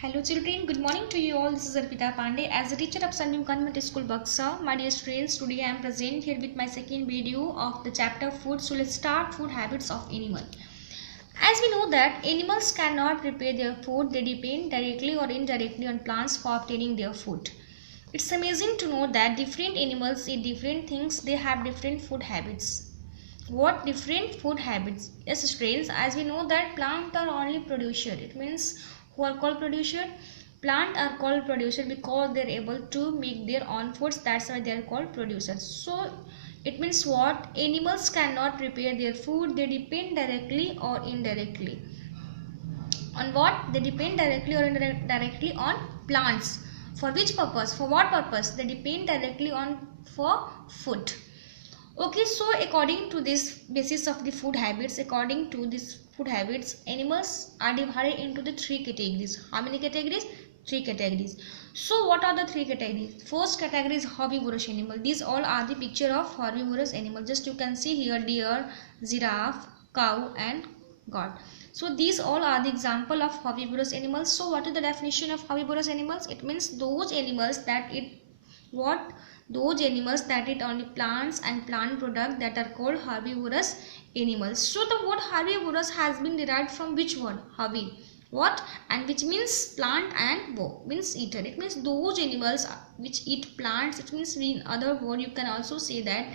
Hello children, good morning to you all. This is Arpita Pandey. As a teacher of Sunbeam Convent School, Buxa, my dear students, today I am present here with my second video of the chapter food. So let's start food habits of animal. As we know that animals cannot prepare their food, they depend directly or indirectly on plants for obtaining their food. It's amazing to know that different animals eat different things, they have different food habits. What different food habits? Yes, students, as we know that plants are only producer. It means who are called producer? Plant are called producer because they are able to make their own foods. That's why they are called producers. So it means what? Animals cannot prepare their food. They depend directly or indirectly. On what? They depend directly or indirectly on plants. For which purpose? For what purpose? They depend directly on for food. Okay, so according to this basis of the food habits, animals are divided into the three categories. How many categories? Three categories. So what are the three categories? First category is herbivorous animal. These all are the picture of herbivorous animal. Just you can see here deer, giraffe, cow and goat. So these all are the example of herbivorous animals. So what is the definition of herbivorous animals? It means those animals that eat what? Those animals that eat only plants and plant products that are called herbivorous animals. So the word herbivorous has been derived from which word? Herbi. What? And which means plant and bo means eater. It means those animals which eat plants. It means in other word you can also say that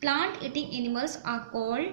plant eating animals are called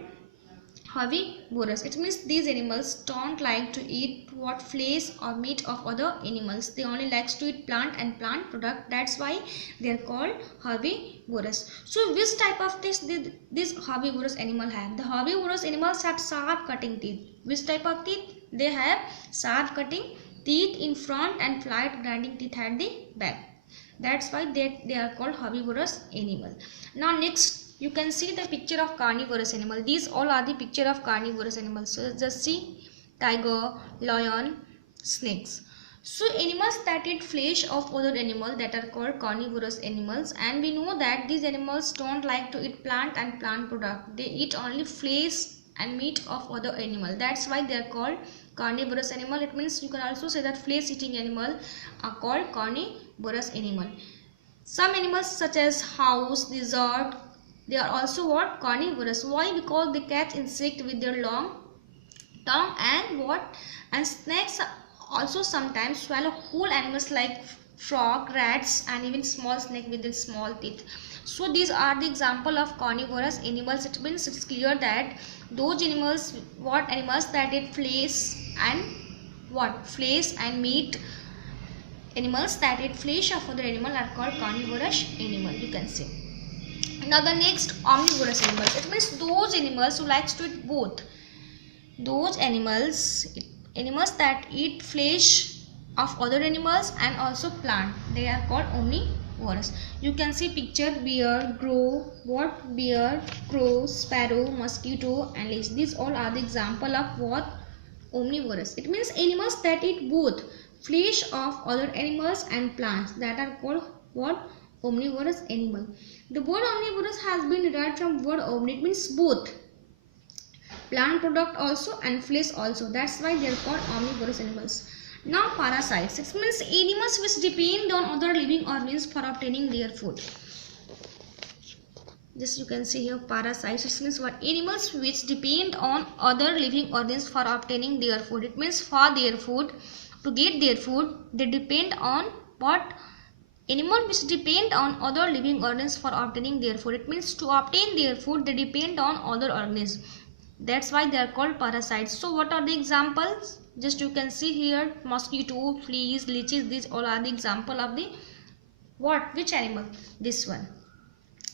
herbivorous. It means these animals don't like to eat what flesh or meat of other animals. They only likes to eat plant and plant product. That's why they are called herbivorous. So which type of teeth this herbivorous animal have? The herbivorous animals have sharp cutting teeth. Which type of teeth? They have sharp cutting teeth in front and flat grinding teeth at the back. That's why they are called herbivorous animal. Now next you can see the picture of carnivorous animal. These all are the picture of carnivorous animals. So just see tiger, lion, snakes. So animals that eat flesh of other animal that are called carnivorous animals, and we know that these animals don't like to eat plant and plant product. They eat only flesh and meat of other animal. That's why they are called carnivorous animal. It means you can also say that flesh eating animal are called carnivorous animal. Some animals such as house, lizard, they are also what? Carnivorous. Why? Because they catch insect with their long tongue and what? And snakes also sometimes swallow whole animals like frog, rats and even small snake with their small teeth. So these are the example of carnivorous animals. It means it's clear that those animals, what animals that eat flesh and what? Flesh and meat. Animals that eat flesh of other animal are called carnivorous animal. You can say. Now the next omnivorous animals. It means those animals who likes to eat both. Those animals that eat flesh of other animals and also plant. They are called omnivorous. You can see picture bear, crow, what? Bear, crow, sparrow, mosquito and leech. These all are the example of what? Omnivorous. It means animals that eat both flesh of other animals and plants. That are called what? Omnivorous animal. The word omnivorous has been derived from word omni. It means both plant product also and flesh also. That's why they are called omnivorous animals. Now parasites. It means animals which depend on other living organisms for obtaining their food. Just you can see here parasites. It means what? Animals which depend on other living organisms for obtaining their food. It means for their food, to get their food, they depend on what? Animals which depend on other living organisms for obtaining their food. It means to obtain their food, they depend on other organisms. That's why they are called parasites. So what are the examples? Just you can see here mosquito, fleas, leeches. These all are the example of the what? Which animal? This one.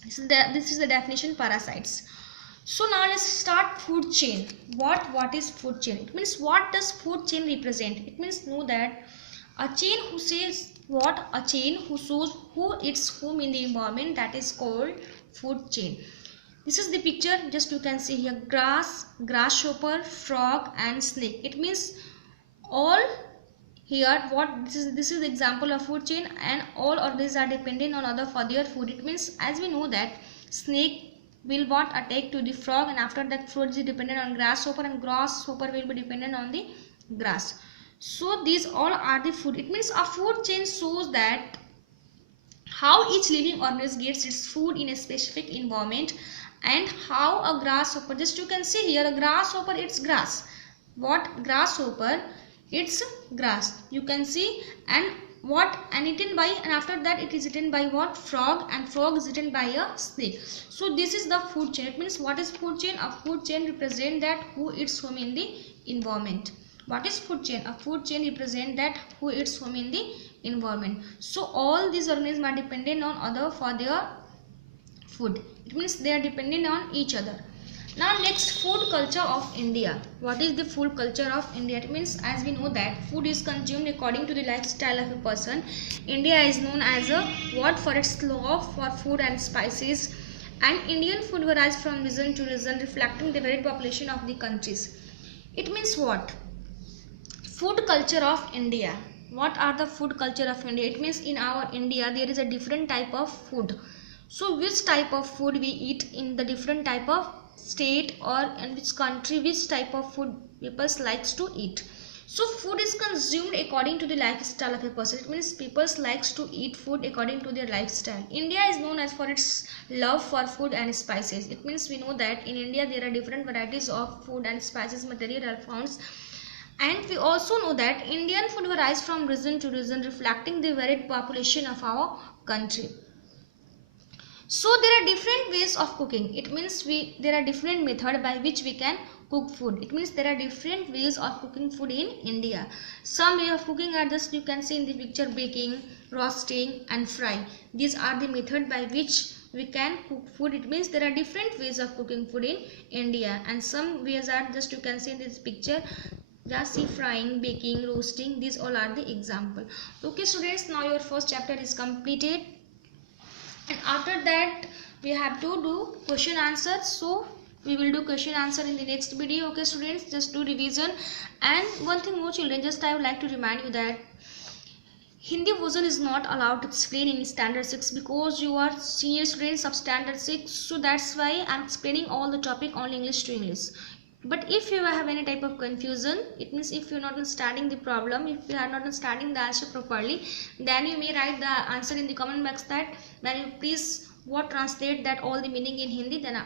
This is the definition parasites. So now let's start food chain. What is food chain? It means what does food chain represent? It means know that a chain who says what? A chain who shows who eats whom in the environment, that is called food chain. This is the picture. Just you can see here grass, grasshopper, frog and snake. It means all here what? This is the example of food chain, and all organisms are dependent on other for their food. It means as we know that snake will what? Attack to the frog, and after that frog is dependent on grasshopper and grasshopper will be dependent on the grass. So these all are the food. It means a food chain shows that how each living organism gets its food in a specific environment, and how a grasshopper, just you can see here, a grasshopper, it's grass. What grasshopper? It's grass, you can see. And what, and eaten by, and after that it is eaten by what? Frog, and frog is eaten by a snake. So this is the food chain. It means what is food chain? A food chain represent that who eats whom in the environment. What is food chain? A food chain represent that who eats whom in the environment. So all these organisms are dependent on other for their food. It means they are dependent on each other. Now next, food culture of India. What is the food culture of India? It means, as we know that food is consumed according to the lifestyle of a person. India is known as a what? For its love for food and spices, and Indian food varies from region to region, reflecting the varied population of the countries. It means what? Food culture of India. What are the food culture of India? It means in our India there is a different type of food. So which type of food we eat in the different type of state, or in which country, which type of food people likes to eat. So food is consumed according to the lifestyle of a person. It means people likes to eat food according to their lifestyle. India is known as for its love for food and spices. It means we know that in India there are different varieties of food and spices material are found. And we also know that Indian food varies from region to region, reflecting the varied population of our country. So there are different ways of cooking. It means there are different methods by which we can cook food. It means there are different ways of cooking food in India. Some way of cooking are just, you can see in the picture, baking, roasting and fry. These are the method by which we can cook food. It means there are different ways of cooking food in India, and some ways are just, you can see in this picture. Just see, frying, baking, roasting, these all are the example. Okay students, now your first chapter is completed, and after that we have to do question answers. So we will do question answer in the next video. Okay students, just do revision. And one thing more children, just I would like to remind you that Hindi version is not allowed to explain in standard 6 because you are senior students of standard 6. So that's why I'm explaining all the topic only English to English. But if you have any type of confusion, it means if you're not understanding the problem, if you are not understanding the answer properly, then you may write the answer in the comment box, that then you please translate that all the meaning in Hindi. Then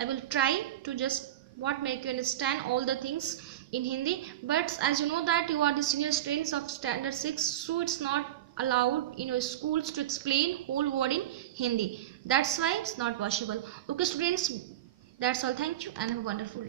I will try to just make you understand all the things in Hindi. But as you know that you are the senior students of standard 6, so it's not allowed in your schools to explain whole word in Hindi. That's why it's not possible. Okay students, that's all. Thank you and have a wonderful day.